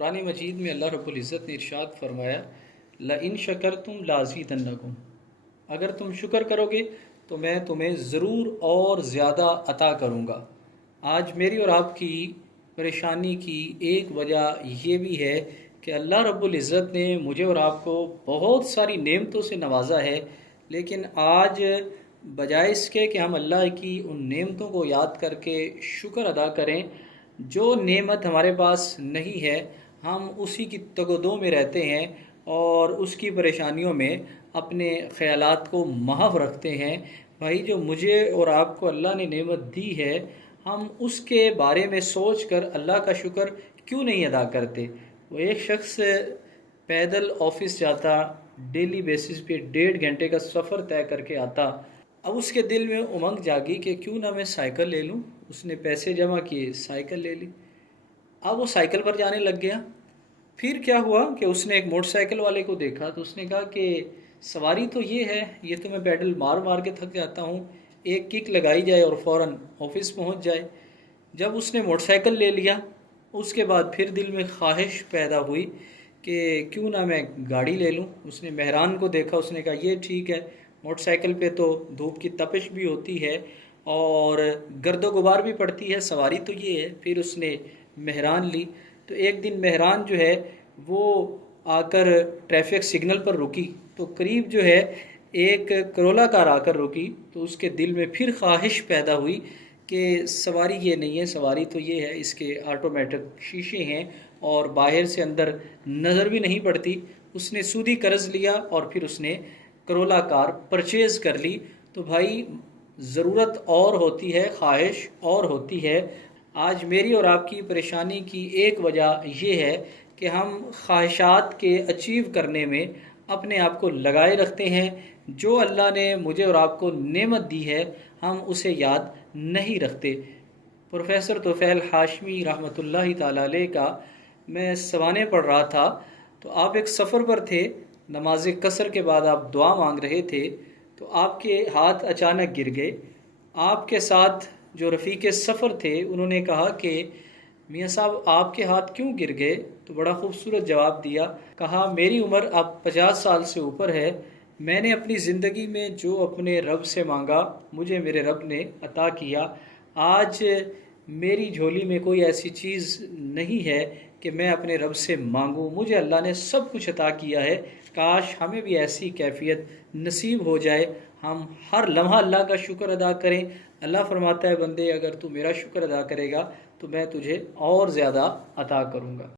قرآن مجید میں اللہ رب العزت نے ارشاد فرمایا لَإِن شَكَرْتُمْ لَأَزِيدَنَّكُمْ، اگر تم شکر کرو گے تو میں تمہیں ضرور اور زیادہ عطا کروں گا۔ آج میری اور آپ کی پریشانی کی ایک وجہ یہ بھی ہے کہ اللہ رب العزت نے مجھے اور آپ کو بہت ساری نعمتوں سے نوازا ہے، لیکن آج بجائے اس کے کہ ہم اللہ کی ان نعمتوں کو یاد کر کے شکر ادا کریں، جو نعمت ہمارے پاس نہیں ہے ہم اسی کی تگ و دو میں رہتے ہیں اور اس کی پریشانیوں میں اپنے خیالات کو محو رکھتے ہیں۔ بھائی، جو مجھے اور آپ کو اللہ نے نعمت دی ہے، ہم اس کے بارے میں سوچ کر اللہ کا شکر کیوں نہیں ادا کرتے؟ وہ ایک شخص پیدل آفس جاتا، ڈیلی بیسس پہ 1.5 گھنٹے کا سفر طے کر کے آتا۔ اب اس کے دل میں امنگ جاگی کہ کیوں نہ میں سائیکل لے لوں۔ اس نے پیسے جمع کیے، سائیکل لے لی۔ اب وہ سائیکل پر جانے لگ گیا۔ پھر کیا ہوا کہ اس نے ایک موٹر سائیکل والے کو دیکھا تو اس نے کہا کہ سواری تو یہ ہے، یہ تو میں پیڈل مار مار کے تھک جاتا ہوں، ایک کک لگائی جائے اور فوراً آفس پہنچ جائے۔ جب اس نے موٹر سائیکل لے لیا، اس کے بعد پھر دل میں خواہش پیدا ہوئی کہ کیوں نہ میں گاڑی لے لوں۔ اس نے مہران کو دیکھا، اس نے کہا یہ ٹھیک ہے، موٹر سائیکل پہ تو دھوپ کی تپش بھی ہوتی ہے اور گرد و غبار بھی پڑتی ہے، سواری تو یہ ہے۔ پھر اس نے مہران لی تو ایک دن مہران جو ہے وہ آ کر ٹریفک سگنل پر رکی تو قریب جو ہے ایک کرولا کار آ کر رکی تو اس کے دل میں پھر خواہش پیدا ہوئی کہ سواری یہ نہیں ہے، سواری تو یہ ہے، اس کے آٹومیٹک شیشے ہیں اور باہر سے اندر نظر بھی نہیں پڑتی۔ اس نے سودی قرض لیا اور پھر اس نے کرولا کار پرچیز کر لی۔ تو بھائی، ضرورت اور ہوتی ہے، خواہش اور ہوتی ہے۔ آج میری اور آپ کی پریشانی کی ایک وجہ یہ ہے کہ ہم خواہشات کے اچیو کرنے میں اپنے آپ کو لگائے رکھتے ہیں۔ جو اللہ نے مجھے اور آپ کو نعمت دی ہے ہم اسے یاد نہیں رکھتے۔ پروفیسر طفیل ہاشمی رحمۃ اللہ تعالی علیہ کا میں سوانے پڑھ رہا تھا تو آپ ایک سفر پر تھے، نماز قصر کے بعد آپ دعا مانگ رہے تھے تو آپ کے ہاتھ اچانک گر گئے۔ آپ کے ساتھ جو رفیق سفر تھے انہوں نے کہا کہ میاں صاحب آپ کے ہاتھ کیوں گر گئے؟ تو بڑا خوبصورت جواب دیا، کہا میری عمر اب 50 سال سے اوپر ہے، میں نے اپنی زندگی میں جو اپنے رب سے مانگا مجھے میرے رب نے عطا کیا۔ آج میری جھولی میں کوئی ایسی چیز نہیں ہے کہ میں اپنے رب سے مانگوں، مجھے اللہ نے سب کچھ عطا کیا ہے۔ کاش ہمیں بھی ایسی کیفیت نصیب ہو جائے، ہم ہر لمحہ اللہ کا شکر ادا کریں۔ اللہ فرماتا ہے بندے اگر تو میرا شکر ادا کرے گا تو میں تجھے اور زیادہ عطا کروں گا۔